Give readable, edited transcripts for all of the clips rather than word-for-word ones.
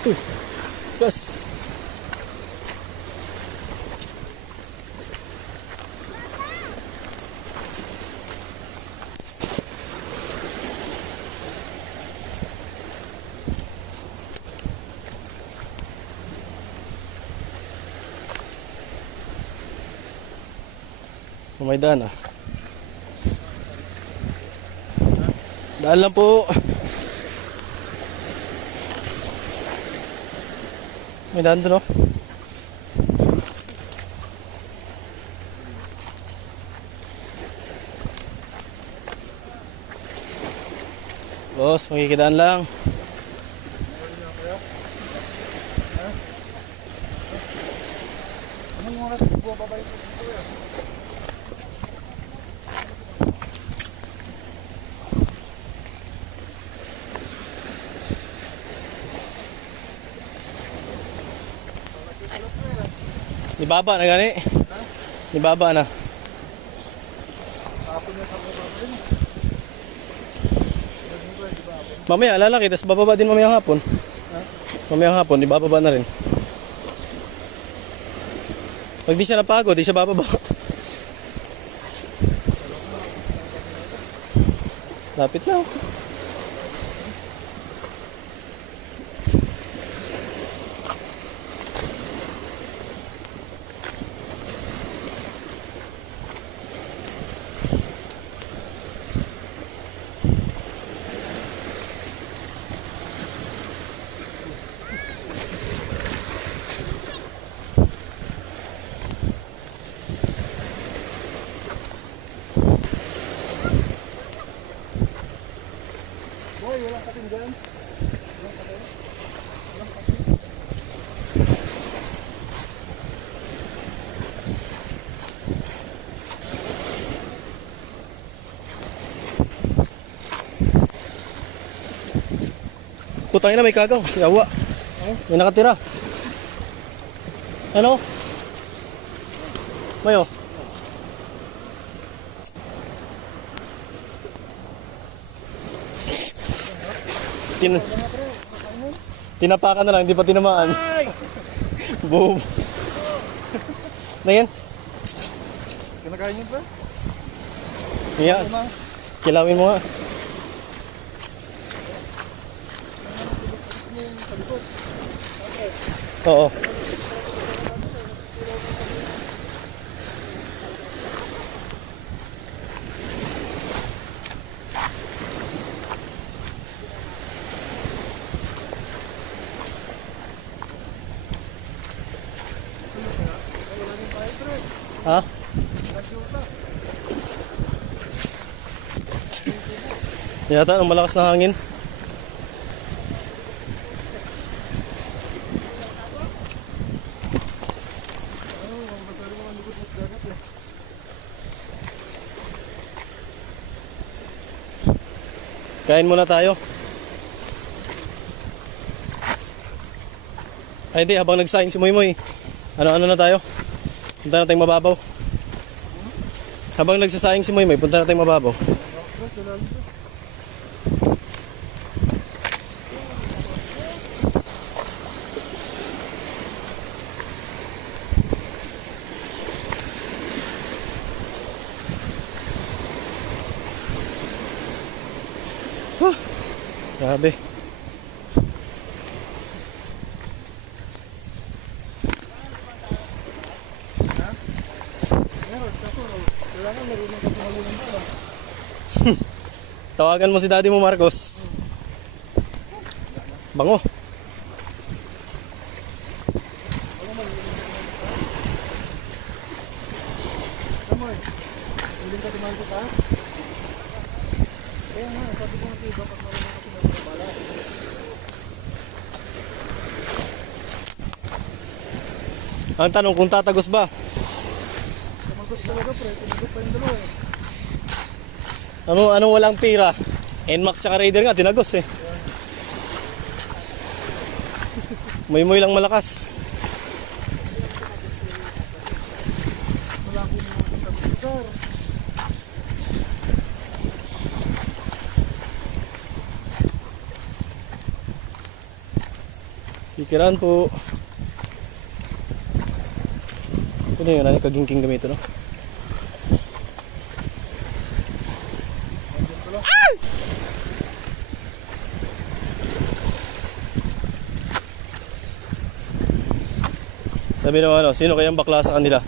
Uy, gas. May daan ah. Daan lang po. May daan doon oh. Boss, makikidaan lang. Anong oras po babalik dito ya? Nibaba na gani. Nibaba na. Tapos na sa baba din. Mamaya lalaki, tapos bababa din mamayang hapon. Mamayang hapon, ibababa na rin. Pag di siya napagod, di siya bababa. Lapit na. Boy, walang kating dyan. Walang kating. Walang kating. Putangin na, may kagaw. Yawa. May nakatira. Ano? Mayo. Tinapakan na lang, hindi pa tinamaan. Boom. Na yan? Kinakain niyo ba? Yan. Kilawin mo nga. Oo. Ha? Yata ang malakas na hangin. Kain muna tayo. Ay hindi, habang nagsaing si Moymoy, ano na tayo? Punta na tayong mababaw. Habang nagsasaing si Moymoy, punta na tayong mababaw. Grabe. Tawagan mo si daddy mo, Marcos. Bango. Samoy, huling ka tumanto ka? Kaya nga, sabi ko nga iba pag marunong ka sinabala. Ang tanong kung tatagos ba? Tumantot talaga pre, tumantot pa yung dalawa eh. Ano walang tira? NMAX tsaka Raider nga, tinagos eh. Moy lang malakas. Wala akong mga lugar. Kikiraan po. Ito na yun, ano kagingking gamito, no? Sabi naman ano, sino kayang bakla sa kanila?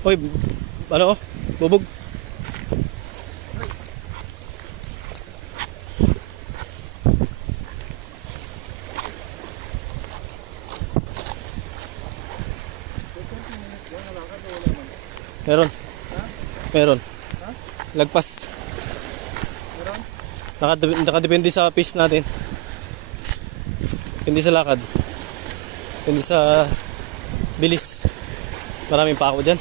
Hoy, ano? Bubog. Meron. Meron. Lagpas. Nakadepende sa pace natin. Depende sa lakad. Depende sa bilis. Maraming pa ako dyan.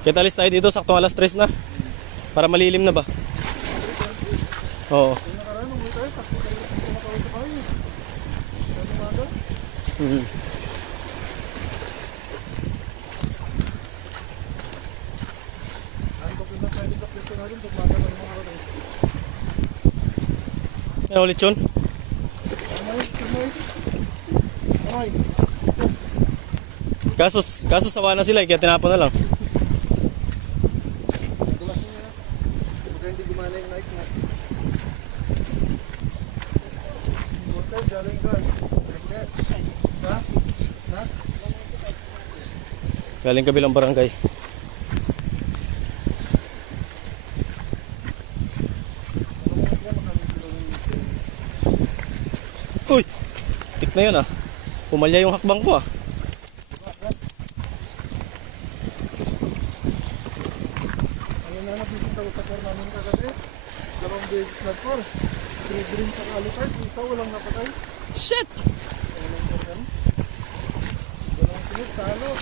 Kita alis tayo dito, saktong alas 3 na. Para malilim na ba? Oo. Ano ulit yun? Kaso sawa na sila, kaya tinapon na lang. Galing kabilang barangay. Uy! Tik na yun ah. Pumalya yung hakbang ko ah. Ayun na nabisin sa usapor namin kagabi. 2 beses na por. 3 drinks sa kalipart. Isa walang napatay. Shit! Walang sunod talo.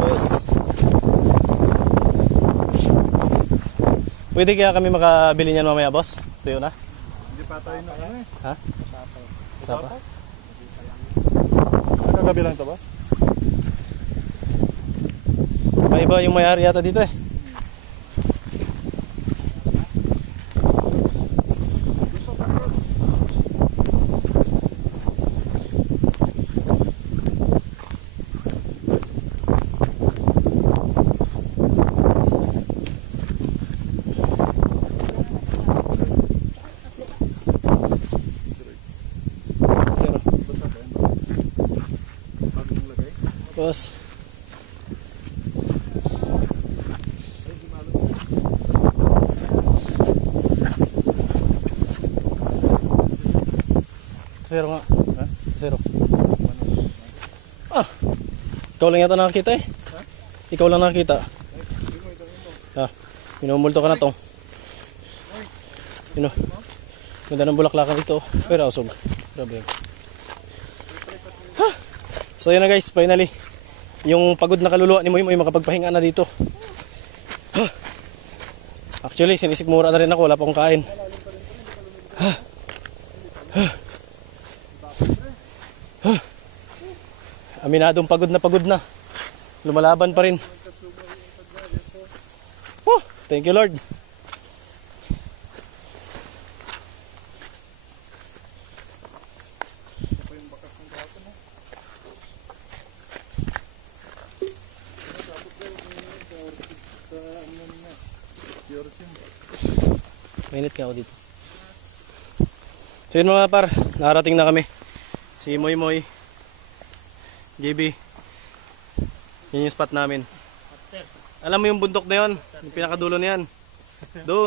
Yes. Pwede kaya kami makabili niyan mamaya, boss? Tuyo na? Hindi pa tayo na ano eh. Ha? Isa pa? Kagabi lang ito, boss? May iba yung may-ari yata dito eh. Boss. Zero nga. Ha? Zero. Ah! Ikaw lang yata nakakita eh. Ikaw lang nakakita. Ah, minumulto ka na tong. Yun o. Ganda ng bulaklakan dito. Pero usog. Grabe. Ha! So yun na guys, finally. Yung pagod na kaluluwa ni Moy Moy makapagpahinga na dito. Ha! Actually, sinisikmura na rin ako. Wala pa akong kain. Ha! Ha! Ha! Aminadong pagod na. Lumalaban pa rin. Oh, thank you Lord. Mainit nga ako dito. So yun mga par, nakarating na kami. Si Moy Moy, JB. Yun yung spot namin. Alam mo yung bundok na yun? Yung pinakadulo na yan. Doon.